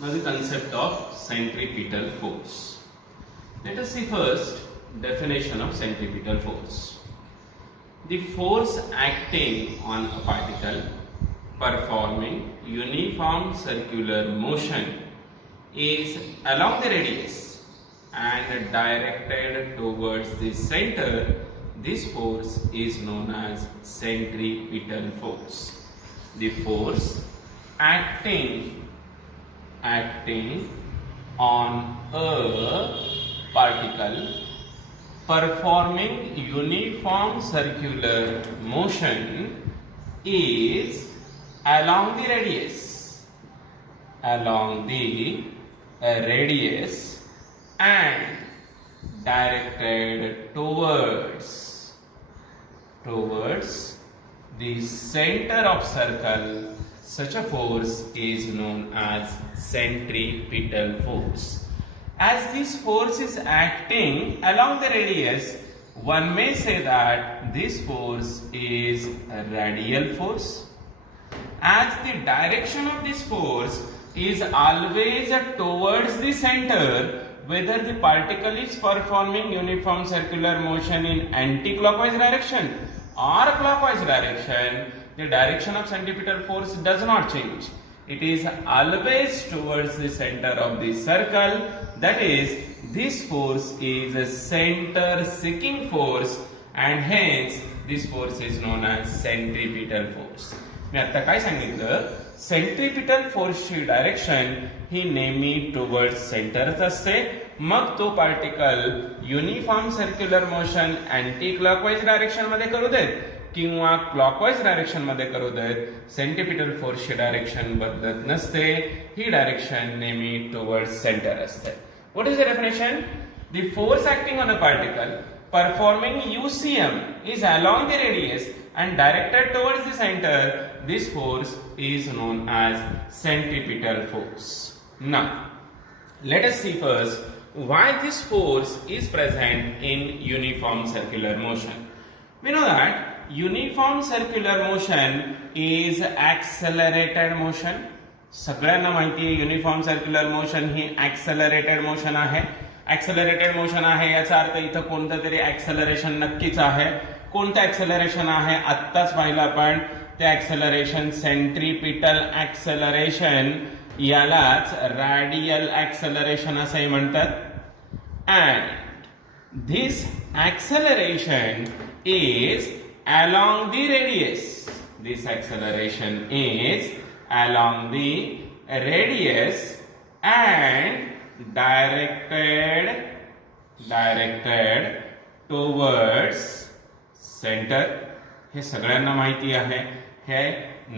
Now the concept of centripetal force. Let us see first definition of centripetal force. The force acting on a particle performing uniform circular motion is along the radius and directed towards the center. This force is known as centripetal force. The force acting on a particle performing uniform circular motion is along the radius and directed towards the center of circle. Such a force is known as centripetal force. As this force is acting along the radius, one may say that this force is a radial force. As the direction of this force is always towards the center, whether the particle is performing uniform circular motion in anti-clockwise direction or clockwise direction, the direction of centripetal force does not change. It is always towards the center of the circle. That is, this force is a center seeking force and hence this force is known as centripetal force. मी आता काय सांगितलं, centripetal फोर्सची direction ही नेहमी towards सेंटरच असते. मग तो particle uniform circular motion anti clockwise direction मध्ये करू देत किंवा क्लॉकवाइज डायरेक्शन मध्ये करू देत, सेंट्रिपिटल फोर्सची डायरेक्शन बदलत नसते. ही डायरेक्शन नेहमी टुवर्ड्स सेंटर असते. What is the definition? The force acting on a particle performing UCM is along the radius and directed towards the center. This force is known as centripetal force. Now, let us see first why this force is present in uniform circular motion. We know that uniform circular motion is accelerated motion. सगळ्यांना माहिती आहे uniform circular motion ही ऍक्सेलरेटेड motion आहे. ऍक्सेलरेटेड motion आहे याचा अर्थ इथं कोणतं तरी acceleration नक्कीच आहे. कोणतं ऍक्सेलरेशन आहे आत्ताच पाहिलं आपण. ते ऍक्सेलरेशन सेंट्रिपिटल ऍक्सेलरेशन, यालाच रॅडियल ऍक्सेलरेशन असंही म्हणतात. And this acceleration is along the radius. This acceleration is along the radius and directed towards center. हे सगळ्यांना माहिती आहे. हे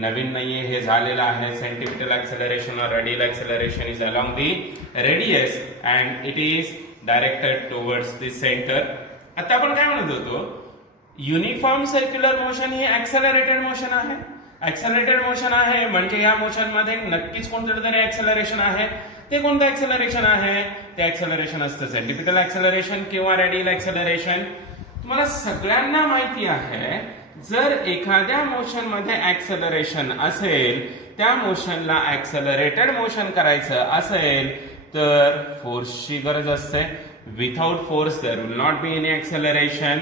नवीन नाहीये, हे झालेलं आहे. सेंट्रिपिटल ऍक्सेलरेशन और radial acceleration is along the radius and it is directed towards the center. आता आपण काय म्हणत होतो, युनिफॉर्म सर्क्युलर मोशन ही ऍक्सेलरेटेड मोशन आहे. ऍक्सेलरेटेड मोशन आहे म्हणजे या मोशन मध्ये नक्कीच कोणतं तरी ऍक्सेलरेशन आहे. ते कोणतं ऍक्सेलरेशन आहे? ते ऍक्सेलरेशन असतं सेंट्रिपिटल ऍक्सेलरेशन किंवा रेडियल ऍक्सेलरेशन. तुम्हाला सगळ्यांना माहिती आहे, जर एखाद्या मोशन मध्ये ऍक्सेलरेशन असेल, त्या मोशनला ऍक्सेलरेटेड मोशन करायचं असेल तर फोर्सची गरज असते. Without force there will not be any acceleration.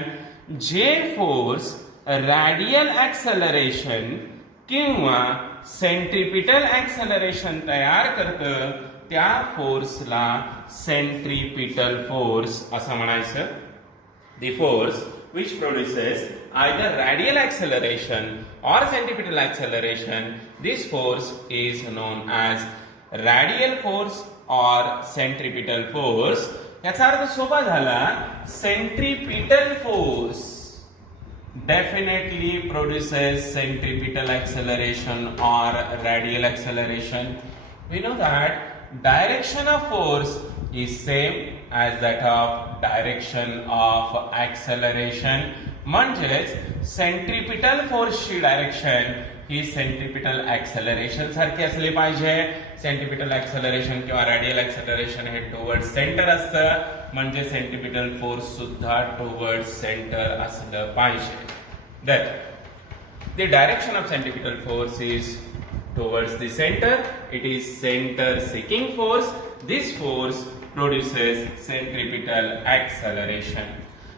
जे फोर्स रॅडियल ऍक्सेलरेशन किंवा सेंट्रिपिटल ऍक्सेलरेशन तयार करतं त्या फोर्सला सेंट्रिपिटल फोर्स असं म्हणायचं. The force which produces either radial acceleration or centripetal acceleration, this force is known as radial force or centripetal force. याचा अर्थ सोपा झाला, centripetal force definitely produces centripetal acceleration or radial acceleration. We know that direction of force is same as that of direction of acceleration. म्हणजेच centripetal फोर्सची direction ही centripetal acceleration सारखी असली पाहिजे. Centripetal acceleration किंवा radial acceleration हे towards centre असतं, म्हणजे centripetal force सुद्धा towards centre असलं पाहिजे. That the direction of centripetal force is towards the center. It is center seeking force. This force produces centripetal acceleration.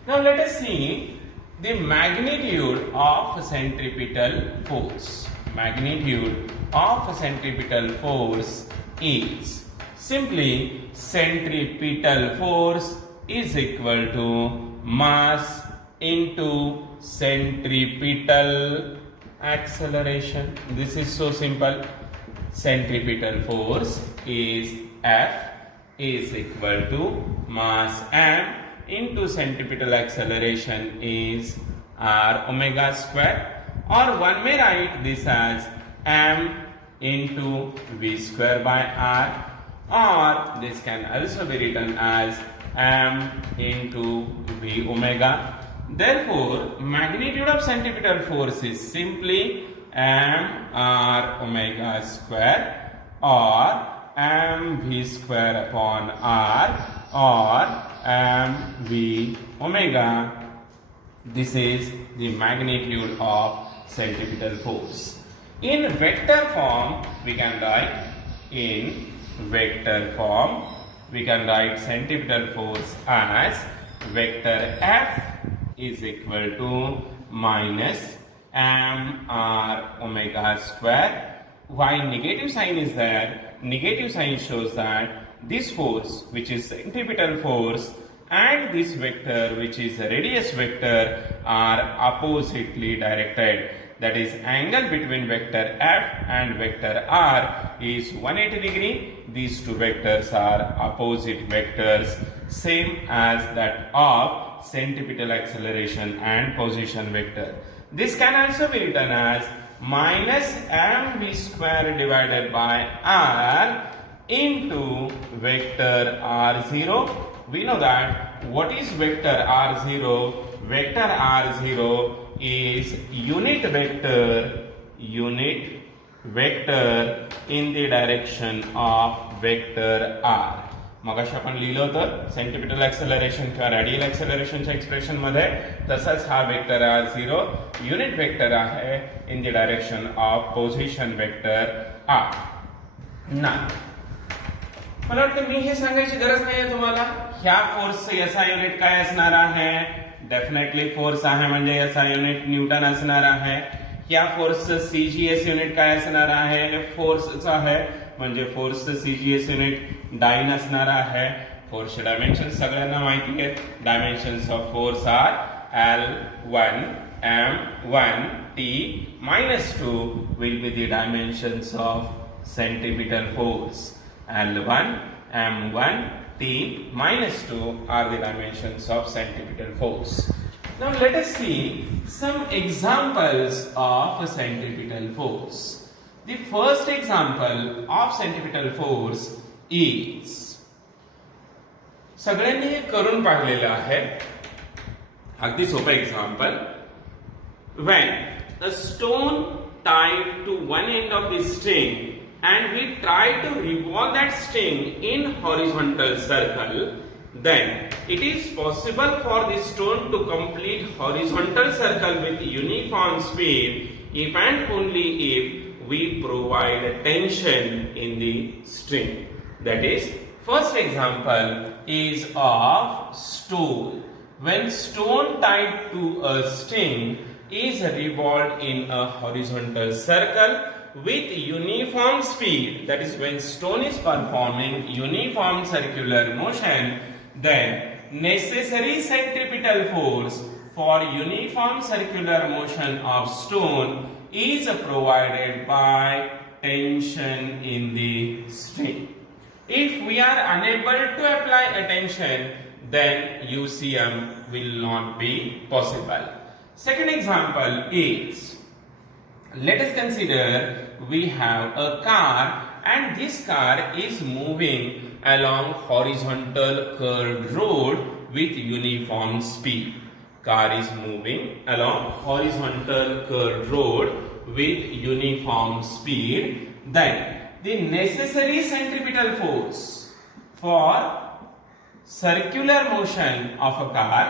Now let us see the magnitude of centripetal force. Magnitude of centripetal force is simply centripetal force is equal to mass into centripetal acceleration. This is so simple. Centripetal force is F is equal to mass m into centripetal acceleration is r omega square, or one may write this as m into v square by r, or this can also be written as m into v omega. Therefore, magnitude of centripetal force is simply m r omega square or m v square upon r or m v omega. This is the magnitude of centripetal force. In vector form, we can write centripetal force as vector F is equal to minus m r omega square. Why negative sign is there? Negative sign shows that this force, which is centripetal force, and this vector, which is a radius vector, are oppositely directed. That is, angle between vector F and vector R is 180 degree. These two vectors are opposite vectors, same as that of centripetal acceleration and position vector. This can also be written as minus mv square divided by r into vector r0. We know that what is vector r0? Vector r0 is unit vector in the direction of vector r. मगाशी आपण लिहिलं होतं centripetal acceleration किंवा radial ॲक्सेलरेशनच्या expression मध्ये, तसंच हा vector r0 unit vector आहे in the direction of position vector r. ना मला वाटतं मी हे सांगायची गरज नाहीये तुम्हाला. ह्या फोर्सचं SI युनिट काय असणार आहे? डेफिनेटली फोर्स आहे म्हणजे SI युनिट न्यूटन असणार आहे. ह्या फोर्सचं CGS युनिट काय असणार आहे? फोर्सचं आहे म्हणजे फोर्सचं CGS युनिट डाइन असणार आहे. फोर्सचे डायमेन्शन सगळ्यांना माहिती आहेत. Dimensions of force are L1 M1 T -2 will be the dimensions of centripetal force. L1 M1 T -2 are the dimensions of centripetal force. Now let us see some examples of centripetal force. The first example of centripetal force is, सगळ्यांनी हे करून पाहिलेलं आहे. अगदी सोपं example. When a stone tied to one end of the string and we try to revolve that string in horizontal circle, then it is possible for the stone to complete horizontal circle with uniform speed if and only if we provide tension in the string. That is, first example is of stone. When stone tied to a string is revolved in a horizontal circle with uniform speed, that is, when stone is performing uniform circular motion, then necessary centripetal force for uniform circular motion of stone is provided by tension in the string. If we are unable to apply a tension, then UCM will not be possible. Second example is, let us consider we have a car and this car is moving along horizontal curved road with uniform speed. Car is moving along horizontal curved road with uniform speed. Then the necessary centripetal force for circular motion of a car,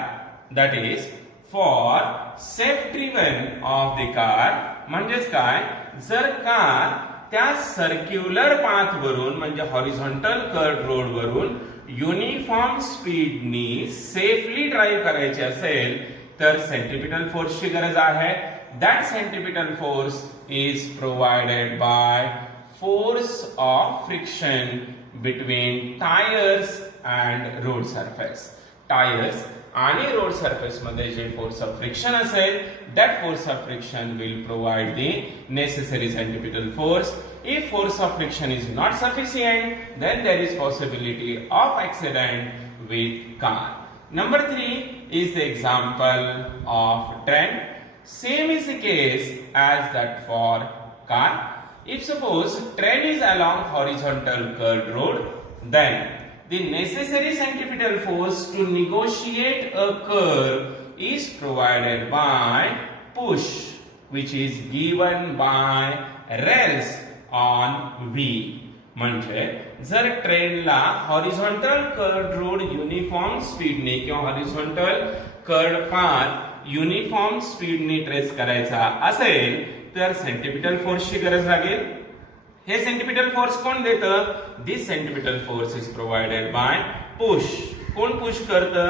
that is for self driven of the car, म्हणजेच काय, जर car त्या circular path वरून म्हणजे horizontal curve road वरून uniform स्पीडनी safely drive करायचे असेल तर सेंट्रिपिटल फोर्सची गरज आहे. That centripetal force is provided by force of friction between tyres and road surface. Tyres आणि रोड सरफेस मध्ये जे फोर्स ऑफ फ्रिक्शन असेल that force of friction will provide the necessary centripetal force. If force of friction is not sufficient, then there is possibility of accident with car. Number 3 is the example of train. Same is the case as that for car. If suppose train is along horizontal curved road, then the necessary centripetal force to negotiate a curve is provided by push, which is given by rails on wheel. म्हणजे जर ट्रेनला horizontal curved road uniform स्पीडने किंवा horizontal curved path uniform स्पीडने trace करायचा असेल तर centripetal फोर्सची गरज लागेल. हे सेंट्रिपिटल फोर्स कोण देतं? This centripetal force is provided by push. कोण पुश करतं?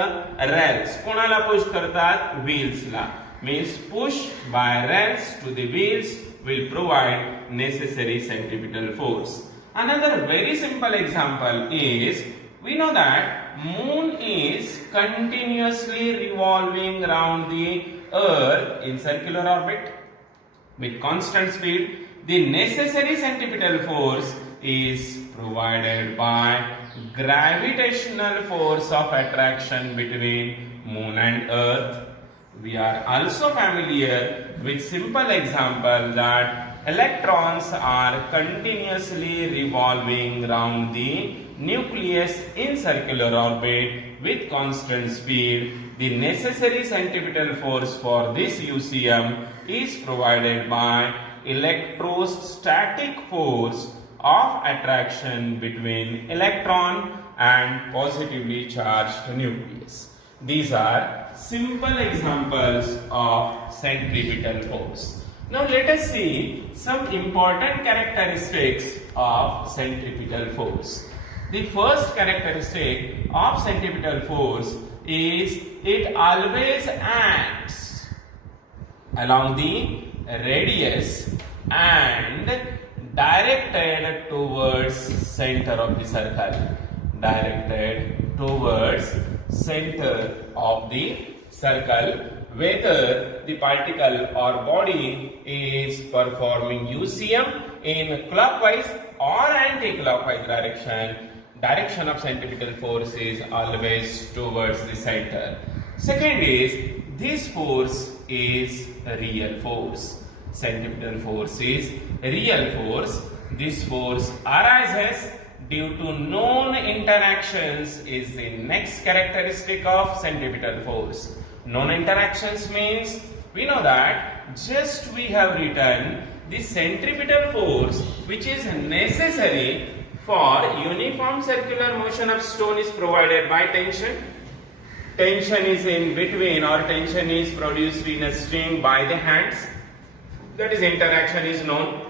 रेल्स. कोणाला पुश करतात? व्हील्सला. Means push by rails to the wheels will provide necessary centripetal force. Another very simple example is, we know that moon is continuously revolving around the earth in circular orbit with constant speed. The necessary centripetal force is provided by gravitational force of attraction between moon and earth. We are also familiar with simple example that electrons are continuously revolving around the nucleus in circular orbit with constant speed. The necessary centripetal force for this UCM is provided by electrostatic force of attraction between electron and positively charged nucleus. These are simple examples of centripetal force. Now let us see some important characteristics of centripetal force. The first characteristic of centripetal force is it always acts along the radius and directed towards center of the circle. Directed towards center of the circle, whether the particle or body is performing UCM in clockwise or anti-clockwise direction. Direction of centripetal force is always towards the center. Second is, this force is a real force. Centripetal force is real force. This force arises due to known interactions is the next characteristic of centripetal force. Known interactions means, we know that just we have written the centripetal force which is necessary for uniform circular motion of stone is provided by tension. Tension is in between or tension is produced in a string by the hands. That is, interaction is known.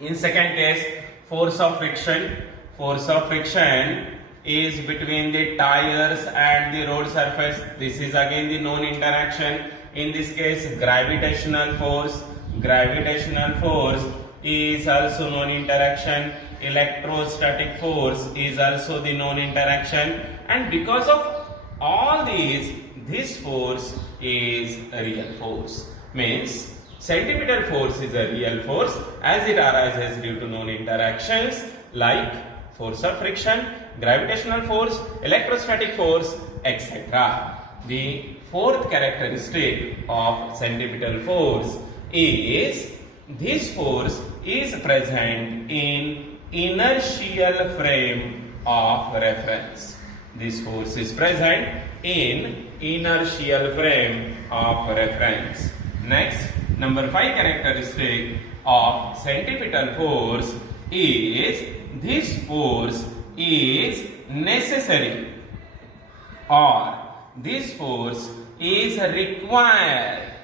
In second case, force of friction. Force of friction is between the tires and the road surface. This is again the known interaction. In this case, gravitational force. Gravitational force is also known interaction. Electrostatic force is also the known interaction. And because of all these, this force is a real force. Means centripetal force is a real force as it arises due to known interactions like force of friction, gravitational force, electrostatic force, etc. The fourth characteristic of centripetal force is this force is present in inertial frame of reference. This force is present in inertial frame of reference. Next, number 5 characteristic of centripetal force is this force is necessary or this force is required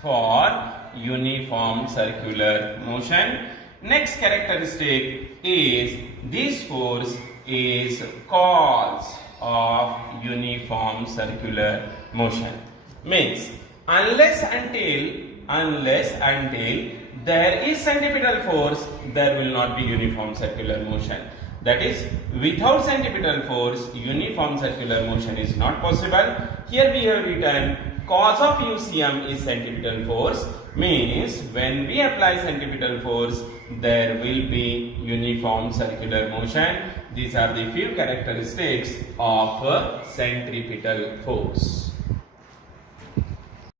for uniform circular motion. Next characteristic is this force is cause of uniform circular motion. Means unless until there is centripetal force, there will not be uniform circular motion. That is, without centripetal force, uniform circular motion is not possible. Here we have written cause of UCM is centripetal force, means when we apply centripetal force, there will be uniform circular motion. These are the few characteristics of centripetal force.